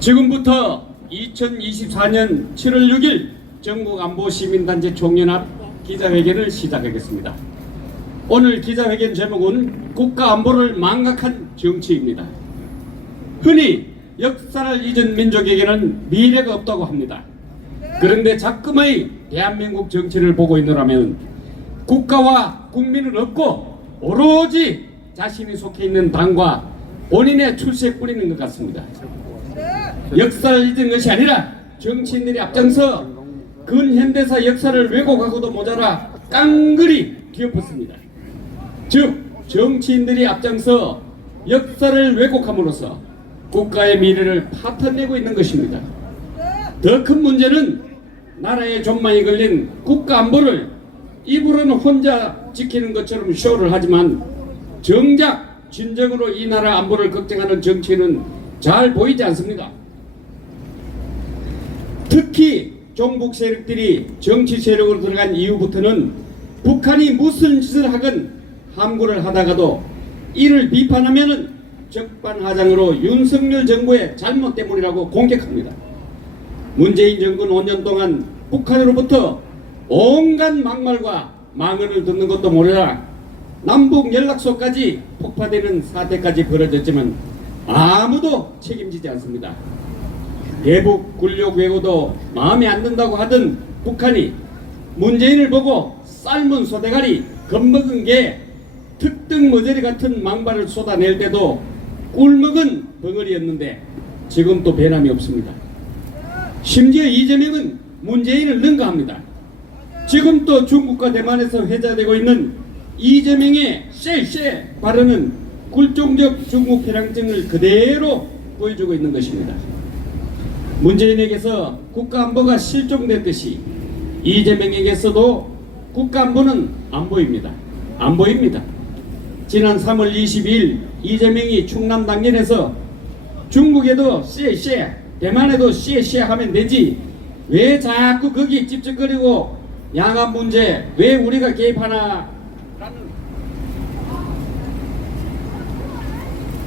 지금부터 2024년 7월 6일 전국안보시민단체 총연합 기자회견을 시작하겠습니다. 오늘 기자회견 제목은 국가안보를 망각한 정치입니다. 흔히 역사를 잊은 민족에게는 미래가 없다고 합니다. 그런데 자꾸만 대한민국 정치를 보고 있노라면 국가와 국민은 없고 오로지 자신이 속해 있는 당과 본인의 출세에 뿌리는 것 같습니다. 역사를 잊은 것이 아니라 정치인들이 앞장서 근현대사 역사를 왜곡하고도 모자라 깡그리 뒤엎었습니다. 즉 정치인들이 앞장서 역사를 왜곡함으로써 국가의 미래를 파탄내고 있는 것입니다. 더 큰 문제는 나라의 존망이 걸린 국가안보를 입으로는 혼자 지키는 것처럼 쇼를 하지만 정작 진정으로 이 나라 안보를 걱정하는 정치인은 잘 보이지 않습니다. 특히 종북 세력들이 정치 세력으로 들어간 이후부터는 북한이 무슨 짓을 하건 함구를 하다가도 이를 비판하면은 적반하장으로 윤석열 정부의 잘못 때문이라고 공격합니다. 문재인 정권 5년 동안 북한으로부터 온갖 막말과 망언을 듣는 것도 모자라 남북 연락소까지 폭파되는 사태까지 벌어졌지만 아무도 책임지지 않습니다. 대북 굴욕 외고도 마음에 안 든다고 하던 북한이 문재인을 보고 삶은 소대가리 겁먹은 게 특등 머저리 같은 망발을 쏟아낼 때도 꿀먹은 벙어리였는데 지금 또 변함이 없습니다. 심지어 이재명은 문재인을 능가합니다. 지금 또 중국과 대만에서 회자되고 있는 이재명의 쎄쎄 발언은 굴종적 중국 편향증을 그대로 보여주고 있는 것입니다. 문재인에게서 국가안보가 실종됐듯이 이재명에게서도 국가안보는 안 보입니다. 안 보입니다. 지난 3월 22일 이재명이 충남 당진에서 중국에도 쎄쎄 대만에도 쎄쎄 하면 되지 왜 자꾸 거기 찝찝거리고 양안 문제 왜 우리가 개입하나 라는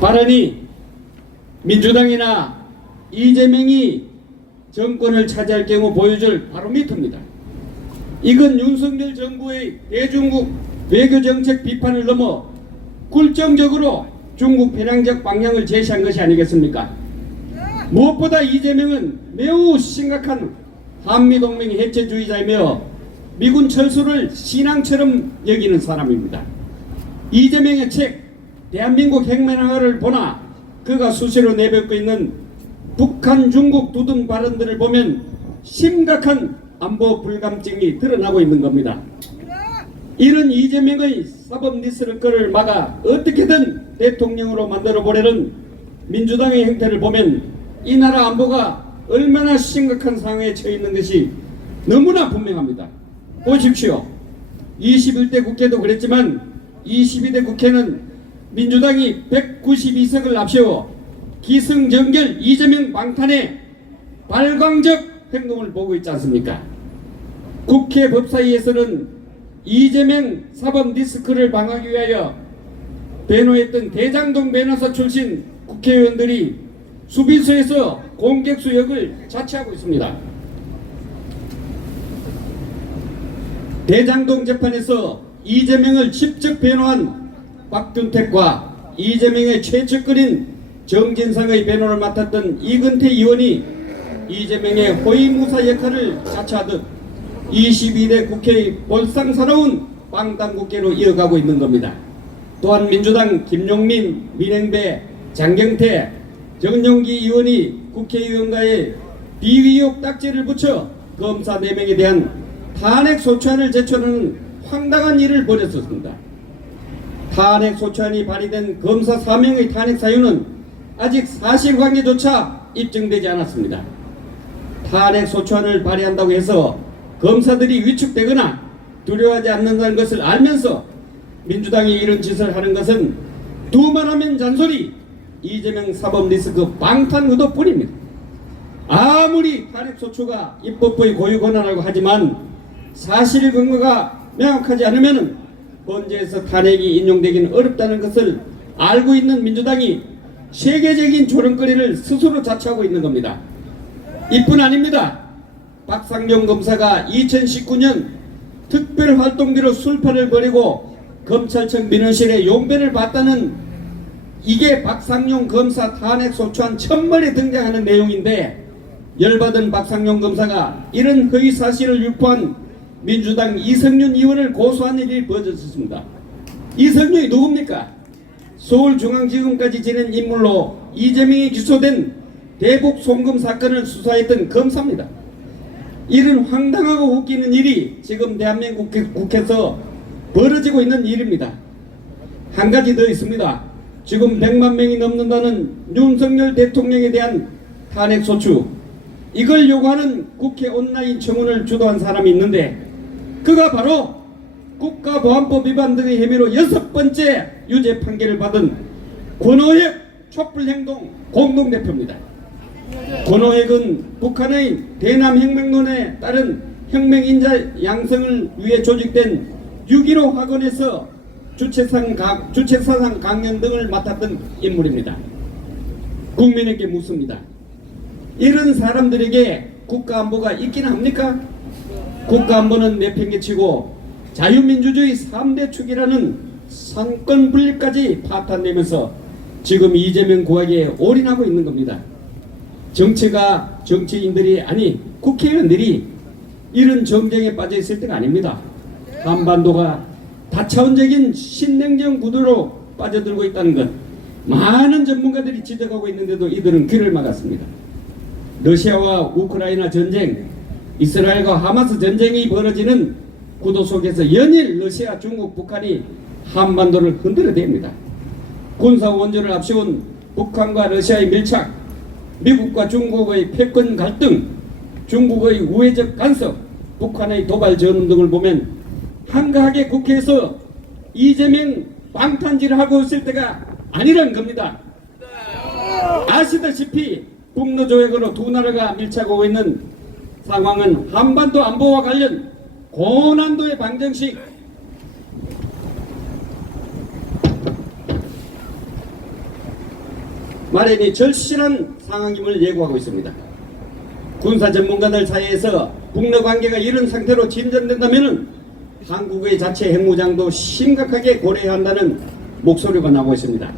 발언이 민주당이나 이재명이 정권을 차지할 경우 보여줄 바로미터입니다. 이건 윤석열 정부의 대중국 외교정책 비판을 넘어 굴정적으로 중국 편향적 방향을 제시한 것이 아니겠습니까? 무엇보다 이재명은 매우 심각한 한미동맹 해체주의자이며 미군 철수를 신앙처럼 여기는 사람입니다. 이재명의 책 대한민국 핵면허를 보나 그가 수시로 내뱉고 있는 북한 중국 두둔 발언들을 보면 심각한 안보 불감증이 드러나고 있는 겁니다. 이런 이재명의 사법 리스크를 막아 어떻게든 대통령으로 만들어 보려는 민주당의 행태를 보면 이 나라 안보가 얼마나 심각한 상황에 처해 있는 것이 너무나 분명합니다. 보십시오. 21대 국회도 그랬지만 22대 국회는 민주당이 192석을 앞세워 기승전결 이재명 방탄의 발광적 행동을 보고 있지 않습니까? 국회 법사위에서는 이재명 사법 리스크를 방어하기 위하여 변호했던 대장동 변호사 출신 국회의원들이 수비소에서 공격수 역을 자처하고 있습니다. 대장동 재판에서 이재명을 직접 변호한 박균택과 이재명의 최측근인 정진상의 변호를 맡았던 이근태 의원이 이재명의 호위무사 역할을 자처하듯 22대 국회의 볼상사나운 빵당국회로 이어가고 있는 겁니다. 또한 민주당 김용민, 민행배, 장경태, 정용기 의원이 국회의원과의 비위욕 딱지를 붙여 검사 4명에 대한 탄핵 소추안을 제출하는 황당한 일을 벌였었습니다. 탄핵 소추안이 발의된 검사 4명의 탄핵 사유는 아직 사실관계조차 입증되지 않았습니다. 탄핵 소추안을 발의한다고 해서 검사들이 위축되거나 두려워하지 않는다는 것을 알면서 민주당이 이런 짓을 하는 것은 두말하면 잔소리, 이재명 사법 리스크 방탄 의도뿐입니다. 아무리 탄핵소추가 입법부의 고유 권한이라고 하지만 사실 근거가 명확하지 않으면 헌재에서 탄핵이 인용되기는 어렵다는 것을 알고 있는 민주당이 세계적인 조롱거리를 스스로 자처하고 있는 겁니다. 이뿐 아닙니다. 박상용 검사가 2019년 특별활동비로 술판을 벌이고 검찰청 민원실에 용변을 받다는 이게 박상용 검사 탄핵 소추안 첫머리 등장하는 내용인데, 열받은 박상용 검사가 이런 허위 사실을 유포한 민주당 이성윤 의원을 고소한 일이 벌어졌습니다. 이성윤이 누굽니까? 서울중앙지검까지 지낸 인물로 이재명이 기소된 대북 송금 사건을 수사했던 검사입니다. 이런 황당하고 웃기는 일이 지금 대한민국 국회에서 벌어지고 있는 일입니다. 한 가지 더 있습니다. 지금 100만 명이 넘는다는 윤석열 대통령에 대한 탄핵소추, 이걸 요구하는 국회 온라인 청원을 주도한 사람이 있는데, 그가 바로 국가보안법 위반 등의 혐의로 6번째 유죄 판결을 받은 권오혁 촛불행동 공동대표입니다. 권오혁은 북한의 대남혁명론에 따른 혁명인자 양성을 위해 조직된 6.15 학원에서 주체사상 강연 등을 맡았던 인물입니다. 국민에게 묻습니다. 이런 사람들에게 국가안보가 있긴 합니까? 국가안보는 내팽개치고 자유민주주의 3대 축이라는 상권 분립까지 파탄내면서 지금 이재명 구하기에 올인하고 있는 겁니다. 정치가 정치인들이 아니 국회의원들이 이런 정쟁에 빠져 있을 때가 아닙니다. 한반도가 다차원적인 신냉전 구도로 빠져들고 있다는 것, 많은 전문가들이 지적하고 있는데도 이들은 귀를 막았습니다. 러시아와 우크라이나 전쟁, 이스라엘과 하마스 전쟁이 벌어지는 구도 속에서 연일 러시아, 중국, 북한이 한반도를 흔들어댑니다. 군사 원조를 앞세운 북한과 러시아의 밀착, 미국과 중국의 패권 갈등, 중국의 우회적 간섭, 북한의 도발 전음 등을 보면 한가하게 국회에서 이재명 방탄질을 하고 있을 때가 아니란 겁니다. 아시다시피 북러조약으로 두 나라가 밀착하고 있는 상황은 한반도 안보와 관련 고난도의 방정식, 마련이 절실한 상황임을 예고하고 있습니다. 군사 전문가들 사이에서 북러 관계가 이런 상태로 진전된다면 한국의 자체 핵무장도 심각하게 고려해야 한다는 목소리가 나오고 있습니다.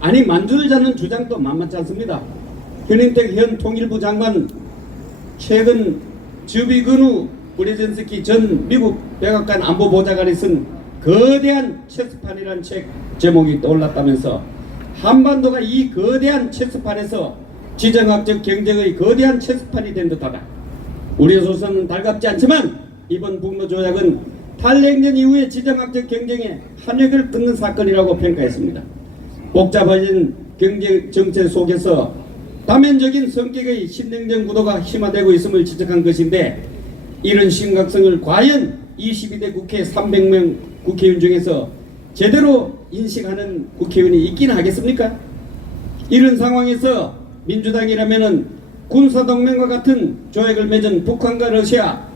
아니 만주를 자는 주장도 만만치 않습니다. 현인택 현 통일부 장관 최근 즈비그누 브레젠스키 전 미국 백악관 안보보좌관이 쓴 거대한 체스판이라는 책 제목이 떠올랐다면서 한반도가 이 거대한 체스판에서 지정학적 경쟁의 거대한 체스판이 된 듯하다. 우리 조선은 달갑지 않지만 이번 북러조약은 탈냉전 이후의 지정학적 경쟁에 한 획을 끊는 사건이라고 평가했습니다. 복잡해진 경제 정체 속에서 다면적인 성격의 신냉전 구도가 심화되고 있음을 지적한 것인데, 이런 심각성을 과연 22대 국회 300명 국회의원 중에서 제대로 인식하는 국회의원이 있긴 하겠습니까? 이런 상황에서 민주당이라면은 군사동맹과 같은 조약을 맺은 북한과 러시아,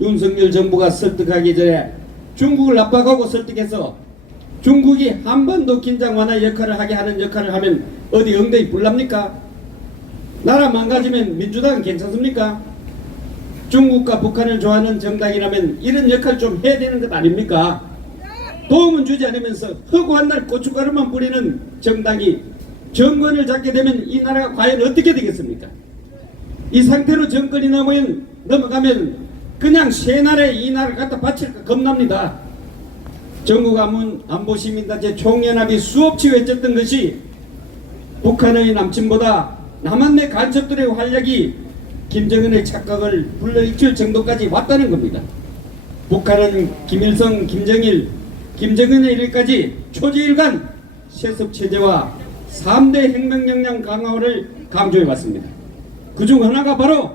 윤석열 정부가 설득하기 전에 중국을 압박하고 설득해서 중국이 한반도 긴장 완화 역할을 하게 하는 역할을 하면 어디 엉덩이 불납니까? 나라 망가지면 민주당은 괜찮습니까? 중국과 북한을 좋아하는 정당이라면 이런 역할 좀 해야 되는 것 아닙니까? 도움은 주지 않으면서 허구한 날 고춧가루만 뿌리는 정당이 정권을 잡게 되면 이 나라가 과연 어떻게 되겠습니까? 이 상태로 정권이 넘어가면 그냥 새 나라에 이 나라를 갖다 바칠까 겁납니다. 전국 안보시민단체 총연합이 수없이 외쳤던 것이 북한의 남침보다 남한내 간첩들의 활약이 김정은의 착각을 불러일으킬 정도까지 왔다는 겁니다. 북한은 김일성, 김정일, 김정은의 일까지 초지일관 세습체제와 3대 혁명 역량 강화를 강조해왔습니다. 그중 하나가 바로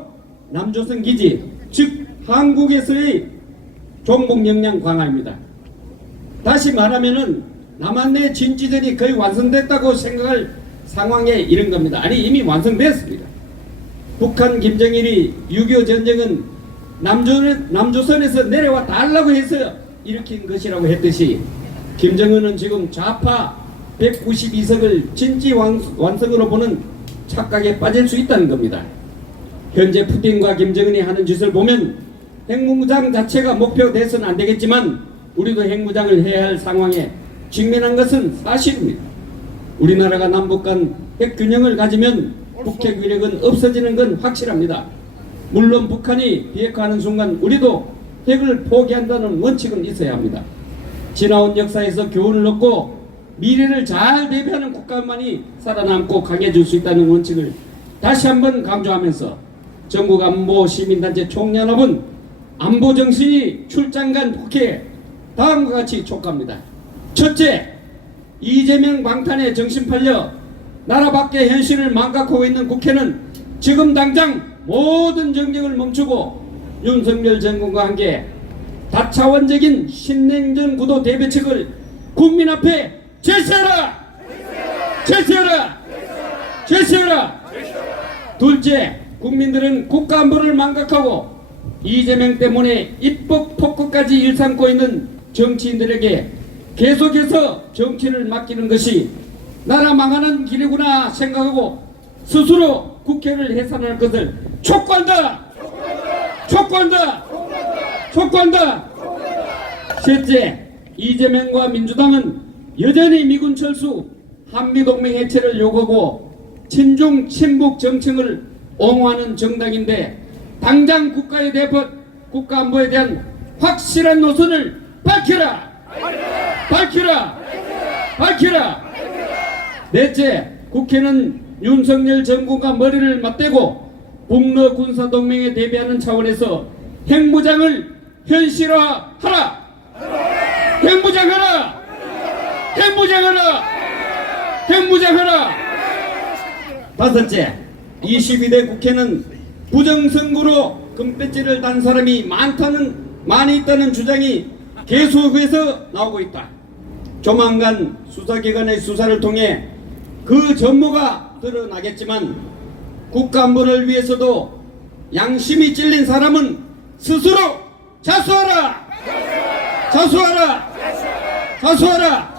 남조선 기지, 즉 한국에서의 종북 역량 강화입니다. 다시 말하면은 남한내 진지전이 거의 완성됐다고 생각할 상황에 이른 겁니다. 아니 이미 완성됐습니다. 북한 김정일이 6.25 전쟁은 남조선에서 내려와 달라고 해서 일으킨 것이라고 했듯이 김정은은 지금 좌파 192석을 진지 완성으로 보는 착각에 빠질 수 있다는 겁니다. 현재 푸틴과 김정은이 하는 짓을 보면 핵무장 자체가 목표 돼서는 안 되겠지만 우리도 핵무장을 해야 할 상황에 직면한 것은 사실입니다. 우리나라가 남북 간 핵균형을 가지면 북핵 위력은 없어지는 건 확실합니다. 물론 북한이 비핵화하는 순간 우리도 핵을 포기한다는 원칙은 있어야 합니다. 지나온 역사에서 교훈을 얻고 미래를 잘 대비하는 국가만이 살아남고 강해질 수 있다는 원칙을 다시 한번 강조하면서 전국 안보 시민단체 총연합은 안보 정신이 출장간 국회에 다음과 같이 촉구합니다. 첫째, 이재명 방탄에 정신 팔려 나라 밖의 현실을 망각하고 있는 국회는 지금 당장 모든 정쟁을 멈추고 윤석열 정권과 함께 다차원적인 신냉전 구도 대비책을 국민 앞에 제시하라! 제시하라! 제시하라! 둘째, 국민들은 국가 안보를 망각하고 이재명 때문에 입법 폭거까지 일삼고 있는 정치인들에게 계속해서 정치를 맡기는 것이 나라 망하는 길이구나 생각하고 스스로 국회를 해산할 것을 촉구한다! 촉구한다! 촉구한다! 셋째, 이재명과 민주당은 여전히 미군 철수, 한미동맹 해체를 요구하고 친중 친북 정책을 옹호하는 정당인데 당장 국가 안보에 대한 확실한 노선을 밝혀라! 밝혀라! 밝혀라! 넷째, 국회는 윤석열 정부가 머리를 맞대고 북러 군사동맹에 대비하는 차원에서 핵무장을 현실화하라! 핵무장하라! 핵무장하라! 핵무장하라! 다섯째, 22대 국회는 부정선거로 금배지를 단 사람이 많이 있다는 주장이 계속해서 나오고 있다. 조만간 수사기관의 수사를 통해 그 전모가 드러나겠지만 국가안보를 위해서도 양심이 찔린 사람은 스스로 자수하라! 자수하라! 자수하라!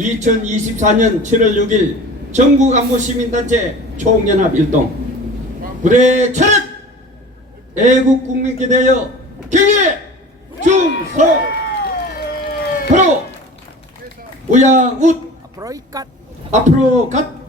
2024년 7월 6일 전국안보시민단체 총연합 일동 부대 차렷! 애국 국민께 대하여 경의 중서! 프로 우야웃 앞으로 갓